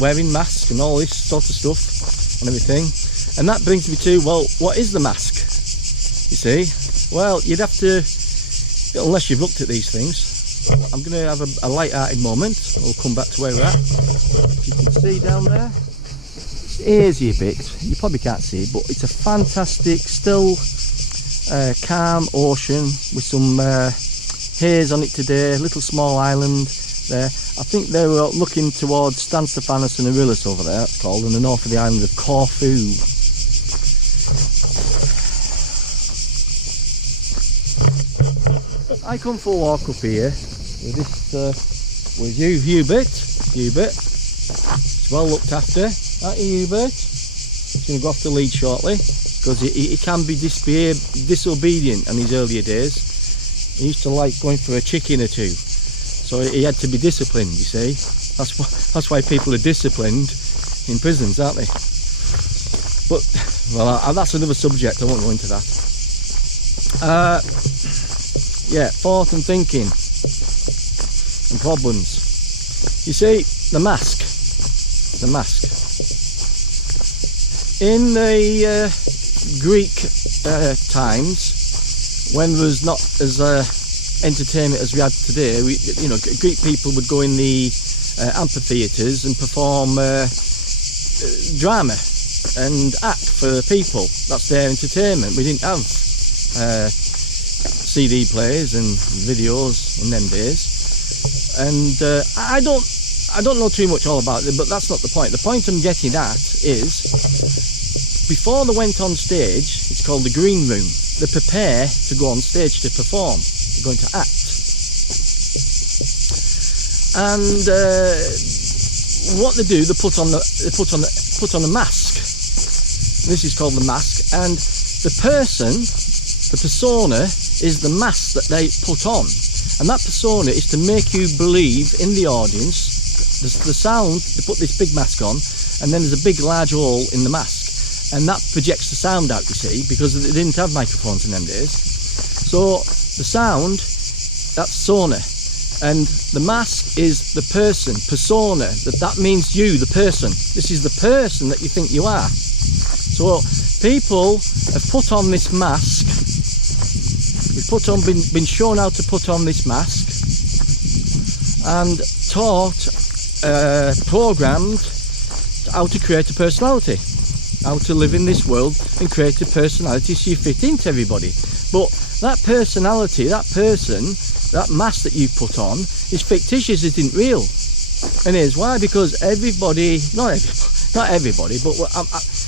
wearing masks and all this sort of stuff and everything. And that brings me to, well, what is the mask? You see, well, you'd have to, unless you've looked at these things. I'm going to have a light-hearted moment. We'll come back to where we're at. You can see down there, it's hazy a bit. You probably can't see it, but it's a fantastic, still calm ocean with some haze on it today. A little small island there. I think they were looking towards San Stefanos and Arillos over there, it's called, in the north of the island of Corfu. I come for a walk up here with this, with Hubert. It's well looked after, aren't you, Hubert? He's going to go off the lead shortly because he can be disobedient in his earlier days. He used to like going for a chicken or two, so he had to be disciplined. You see, that's why people are disciplined in prisons, aren't they? But well, that's another subject. I won't go into that. Yeah, thought and thinking and problems. You see, the mask. In the Greek times, when there was not as entertainment as we had today, Greek people would go in the amphitheatres and perform drama and act for people. That's their entertainment. We didn't have CD players and videos in them days, and I don't know too much all about it, but that's not the point. The point I'm getting at is, before they went on stage, it's called the green room. They prepare to go on stage to perform. They're going to act, and what they do, they put on a mask. This is called the mask, and the persona is the mask that they put on, and that persona is to make you believe in the audience. The sound, they put this big mask on, and then there's a big large hole in the mask, and that projects the sound out, you see, because they didn't have microphones in them days. So the sound, that's sona, and the mask is the person, persona. That means you, the person. This is the person that you think you are. So people have put on this mask. We've been shown how to put on this mask and taught, programmed how to create a personality, how to live in this world and create a personality so you fit into everybody. But that personality, that person, that mask that you put on is fictitious, it isn't real. And here's why: because everybody, not everybody, but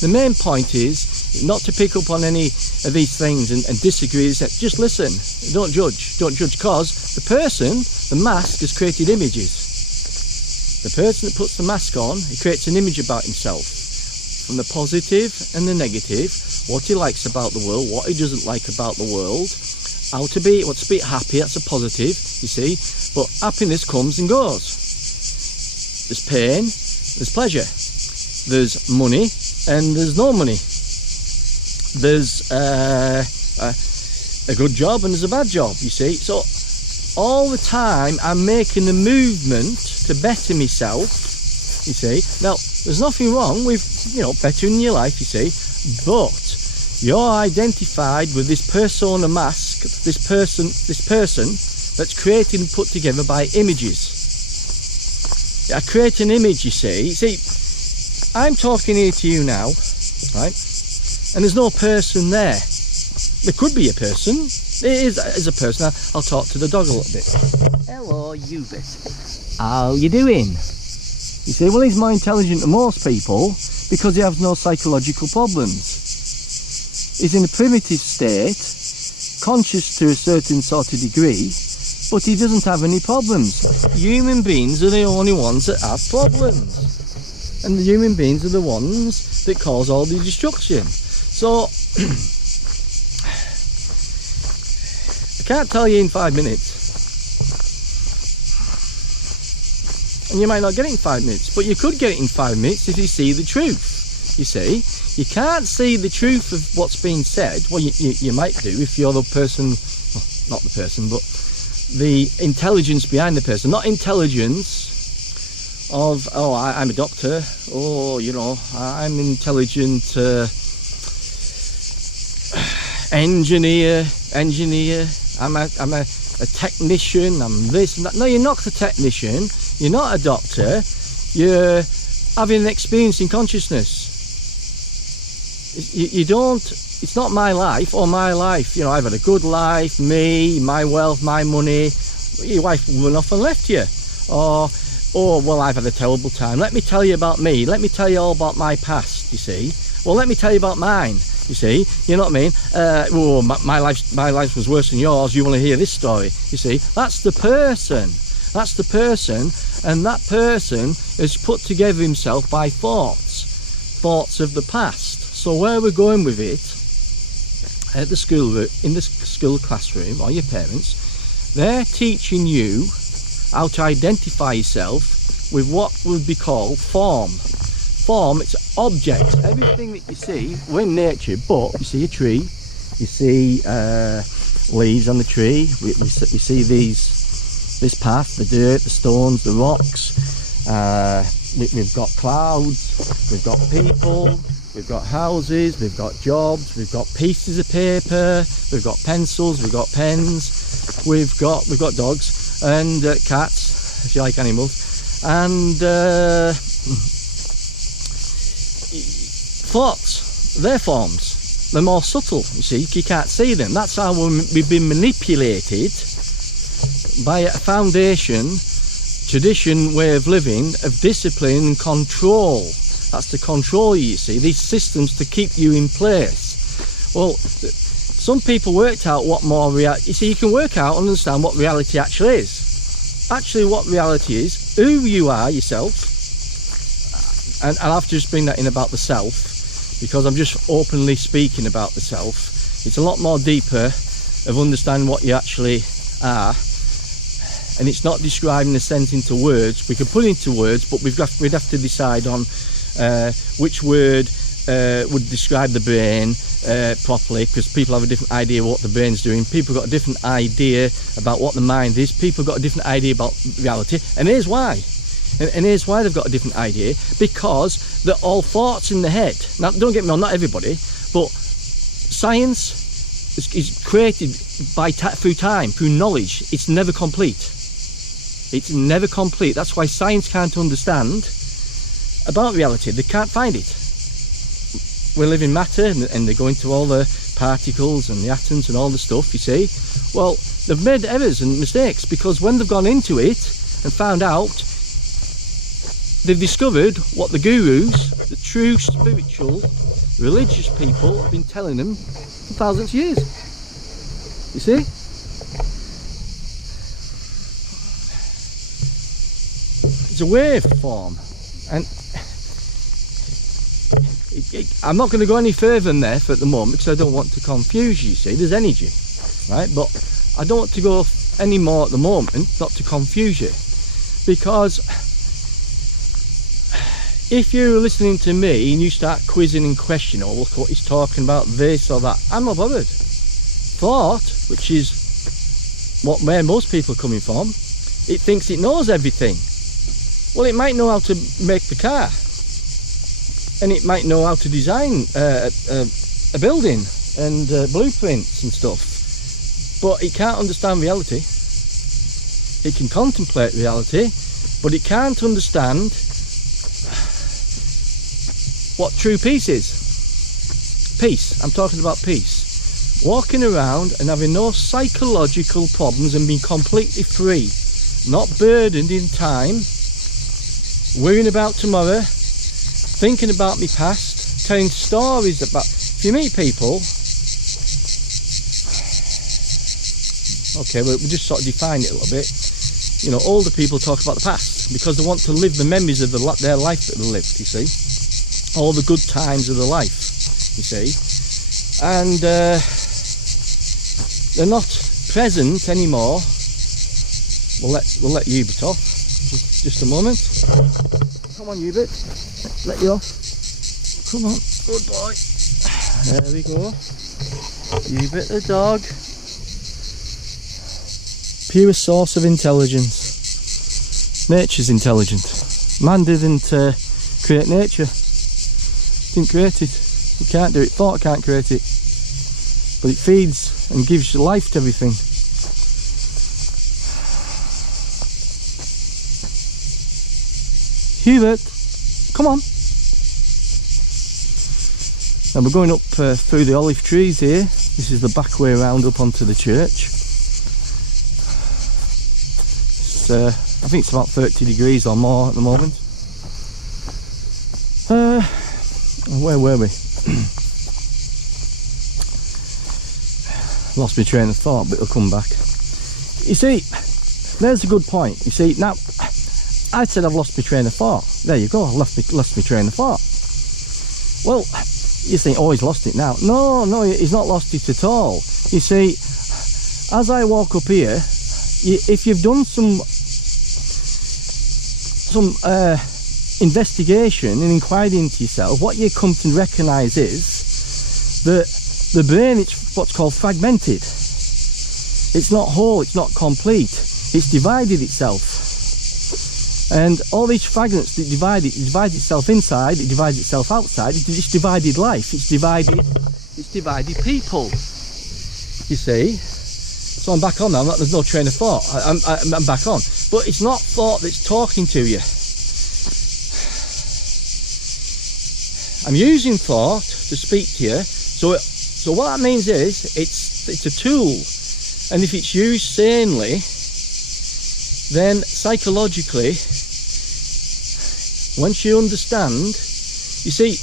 the main point is not to pick up on any of these things and disagree. Just listen, don't judge, because the person, the mask, has created images. The person that puts the mask on, he creates an image about himself, from the positive and the negative, what he likes about the world, what he doesn't like about the world, how to be, what's to be happy, that's a positive, you see. But happiness comes and goes. There's pain, there's pleasure, there's money, and there's no money. There's a good job and there's a bad job, you see. So all the time I'm making a movement to better myself, you see. Now, there's nothing wrong with, bettering your life, you see, but you're identified with this persona mask, this person that's created and put together by images. I create an image, you see. I'm talking here to you now, right? And there's no person there. There could be a person. There is a person. I'll talk to the dog a little bit. Hello, Hubert. How you doing? You say, well, he's more intelligent than most people because he has no psychological problems. He's in a primitive state, conscious to a certain sort of degree, but he doesn't have any problems. Human beings are the only ones that have problems. And the human beings are the ones that cause all the destruction. So, I can't tell you in 5 minutes. And you might not get it in 5 minutes, but you could get it in 5 minutes if you see the truth. You see, you can't see the truth of what's being said. Well, you might do if you're the person, well, not the person, but the intelligence behind the person. Not intelligence of, oh, I'm a doctor, or, you know, I'm an intelligent engineer, I'm a technician, I'm this and that. No, you're not a technician, you're not a doctor, you're having an experience in consciousness. You don't, it's not my life or my life, you know, I've had a good life, me, my wealth, my money, your wife run off and left you, or oh, well, I've had a terrible time. Let me tell you about me. Let me tell you all about my past, you see. Well, let me tell you about mine, you see. You know what I mean? Oh, my life was worse than yours. You want to hear this story, you see. That's the person. That's the person. And that person is put together himself by thoughts of the past. So where we're going with it, at the school, in the school classroom, or your parents, they're teaching you how to identify yourself with what would be called form. Form, it's objects. Everything that you see, we're in nature, but you see a tree, you see leaves on the tree, we see this path, the dirt, the stones, the rocks, we've got clouds, we've got people, we've got houses, we've got jobs, we've got pieces of paper, we've got pencils, we've got pens, we've got dogs and cats, if you like animals, and thoughts, their forms, they're more subtle, you see, you can't see them. That's how we've been manipulated by a foundation, tradition, way of living, of discipline and control. That's to control you, you see, these systems to keep you in place. Well, some people worked out what more reality, you see, you can work out and understand what reality actually is. Actually what reality is, who you are yourself, and I'll have to just bring that in about the self, because I'm just openly speaking about the self. It's a lot more deeper of understanding what you actually are, and it's not describing the sense into words. We can put it into words, but we'd have to decide on which word would describe the brain properly, because people have a different idea what the brain's doing. People got a different idea about what the mind is. People got a different idea about reality, and here's why. And here's why they've got a different idea, because they're all thoughts in the head. Now, don't get me wrong, not everybody, but science is created through time, through knowledge. It's never complete. It's never complete. That's why science can't understand about reality. They can't find it. We live in matter, and they go into all the particles and the atoms and all the stuff, you see. Well, they've made errors and mistakes, because when they've gone into it and found out, they've discovered what the gurus, the true spiritual, religious people have been telling them for thousands of years. You see? It's a waveform, and I'm not going to go any further than there for at the moment, because I don't want to confuse you. See, there's energy, right? But I don't want to go any more at the moment, not to confuse you, because if you're listening to me and you start quizzing and questioning, oh, look what he's talking about, this or that, I'm not bothered. Thought, which is where most people are coming from, it thinks it knows everything. Well, it might know how to make the car, and it might know how to design a building and blueprints and stuff, but it can't understand reality. It can contemplate reality, but it can't understand what true peace is. Peace, I'm talking about peace. Walking around and having no psychological problems and being completely free, not burdened in time, worrying about tomorrow, thinking about my past, telling stories about, if you meet people, okay, we'll just sort of define it a little bit. You know, older people talk about the past because they want to live the memories of their life that they lived, you see. All the good times of the life, you see, and they're not present anymore. We'll let Hubert off. Just a moment. Come on, Hubert. Let you off. Come on, good boy. There we go. Hubert the dog. Pure source of intelligence. Nature's intelligent. Man didn't create nature. Didn't create it. It can't do it. Thought can't create it. But it feeds and gives life to everything. Hubert, come on. Now we're going up through the olive trees here. This is the back way around up onto the church. It's, I think it's about 30 degrees or more at the moment. Where were we? Lost my train of thought, but it'll come back. You see, there's a good point. You see, now I said I've lost my train of thought. There you go, I've lost my train of thought. Well, you think, oh, he's lost it now. No, he's not lost it at all. You see, as I walk up here, if you've done some investigation and inquired into yourself, what you come to recognise is that the brain is what's called fragmented. It's not whole, it's not complete. It's divided itself. And all these fragments that divide it divides itself inside, it divides itself outside, it's divided life, it's divided people. You see? So I'm back on now, there's no train of thought. I'm back on. But it's not thought that's talking to you. I'm using thought to speak to you. So what that means is it's a tool, and if it's used sanely, then psychologically, once you understand, you see,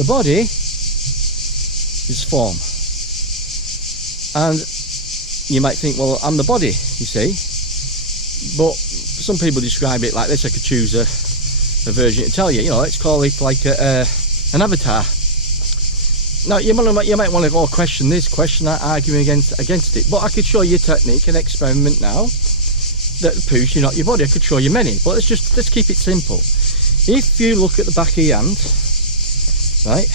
the body is form, and you might think, well, I'm the body, you see, but some people describe it like this. I could choose a version to tell you, you know, let's call it like an avatar. Now you might want to go question this, question that, arguing against it, but I could show you a technique, an experiment now that proves you're not your body. I could show you many, but let's keep it simple. If you look at the back of your hand, right,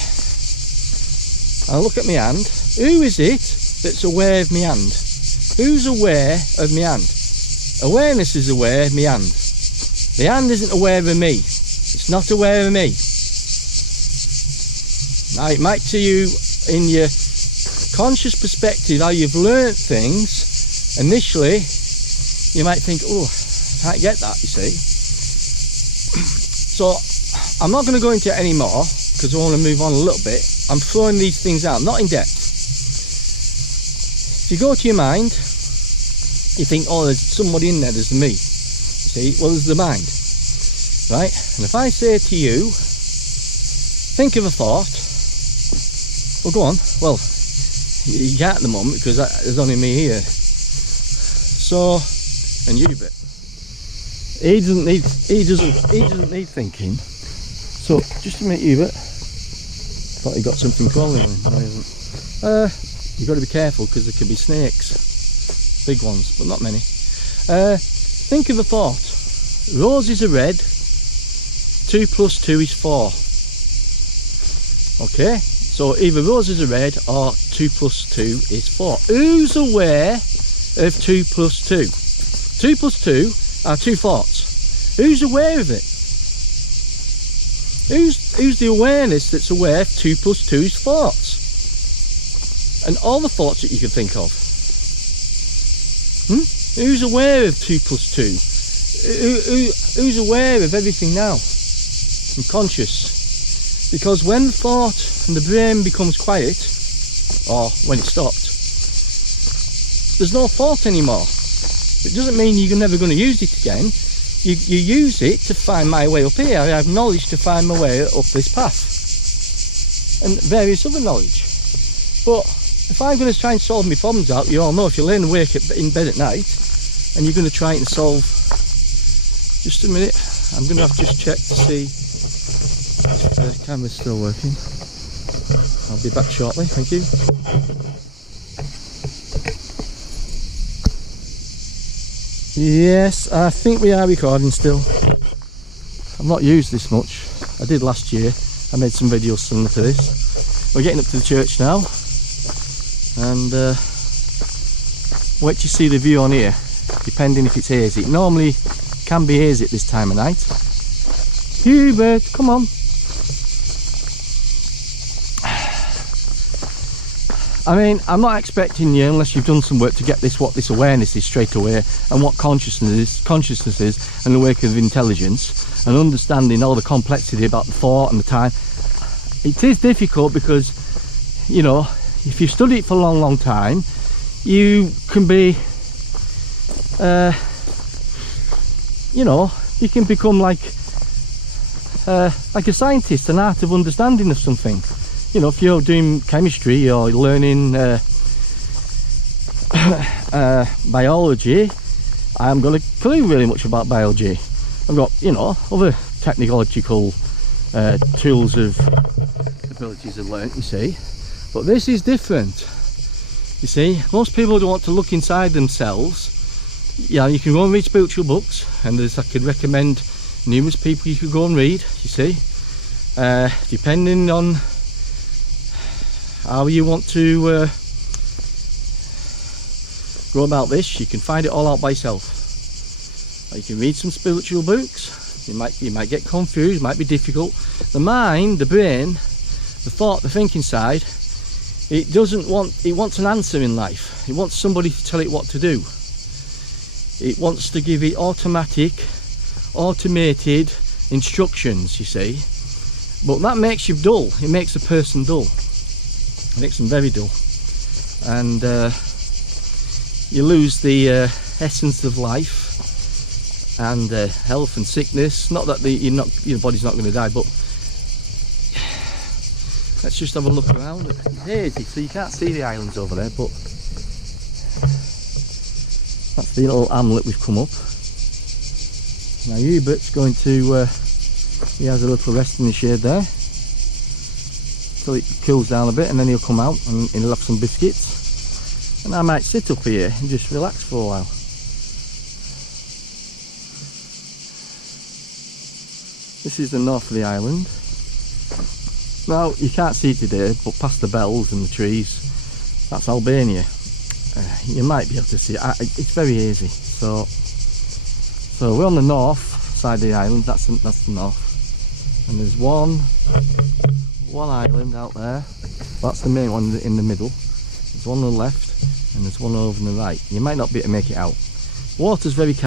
and look at my hand, who is it that's aware of my hand? Who's aware of my hand? Awareness is aware of my hand. The hand isn't aware of me. It's not aware of me. Now it might to you, in your conscious perspective, how you've learnt things, initially you might think, oh, I can't get that, you see. So I'm not going to go into it anymore because I want to move on a little bit. I'm throwing these things out, not in depth. If you go to your mind, you think, oh, there's somebody in there, there's me. You see, well, there's the mind, right? And if I say to you, think of a thought. Well, go on. Well, you can't at the moment because there's only me here. So, and you bit. He doesn't need thinking. So, just a minute, Hubert. Thought he got something crawling on him. No, he hasn't. You've got to be careful because there could be snakes, big ones, but not many. Think of a thought. Roses are red. 2 + 2 is 4. Okay. So either roses are red or 2 + 2 is 4. Who's aware of 2 + 2? 2 + 2 are 2 thoughts. Who's aware of it? Who's the awareness that's aware of 2 + 2 is thoughts? And all the thoughts that you can think of. Who's aware of 2 + 2? Who's aware of everything now? I'm conscious. Because when thought and the brain becomes quiet, or when it stopped, there's no thought anymore. It doesn't mean you're never going to use it again. You use it to find my way up here. I have knowledge to find my way up this path. And various other knowledge. But if I'm going to try and solve my problems out, you all know if you're laying awake in bed at night, and you're going to try and solve... Just a minute, I'm going to have to just check to see... The camera's still working. I'll be back shortly, thank you. Yes, I think we are recording still. I've not used this much. I did last year. I made some videos similar to this. We're getting up to the church now, and wait to see the view on here, depending if it's hazy. Normally can be hazy at this time of night. Hubert, come on. I mean, I'm not expecting you, unless you've done some work, to get this, what this awareness is straight away, and what consciousness is, and the work of intelligence, and understanding all the complexity about the thought and the time. It is difficult because, you know, if you've studied it for a long time, you can be, you know, you can become like a scientist, an art of understanding of something. You know, if you're doing chemistry or learning biology, I haven't got a clue really much about biology. I've got, you know, other technological tools of abilities I've learnt, you see. But this is different. You see, most people don't want to look inside themselves. Yeah, you can go and read spiritual books, and I could recommend numerous people you could go and read, you see. Depending on how you want to go about this, you can find it all out by yourself. Or you can read some spiritual books. You might get confused, might be difficult. The mind, the brain, the thought, the thinking side, it wants an answer in life. It wants somebody to tell it what to do. It wants to give it automated instructions, you see. But that makes you dull. It makes a person dull. It makes them very dull, and you lose the essence of life and health and sickness. Not that your body's not going to die, but let's just have a look around. It's hazy, so you can't see the islands over there, but that's the little hamlet we've come up. Now Hubert's going to, he has a little rest in the shade there, till it cools down a bit, and then he'll come out and he'll have some biscuits, and I might sit up here and just relax for a while. This is the north of the island. Now you can't see it today, but past the bells and the trees, that's Albania. You might be able to see it. It's very hazy. So we're on the north side of the island. That's the north, and there's one island out there. That's the main one in the middle. There's one on the left, and there's one over on the right. You might not be able to make it out. Water's very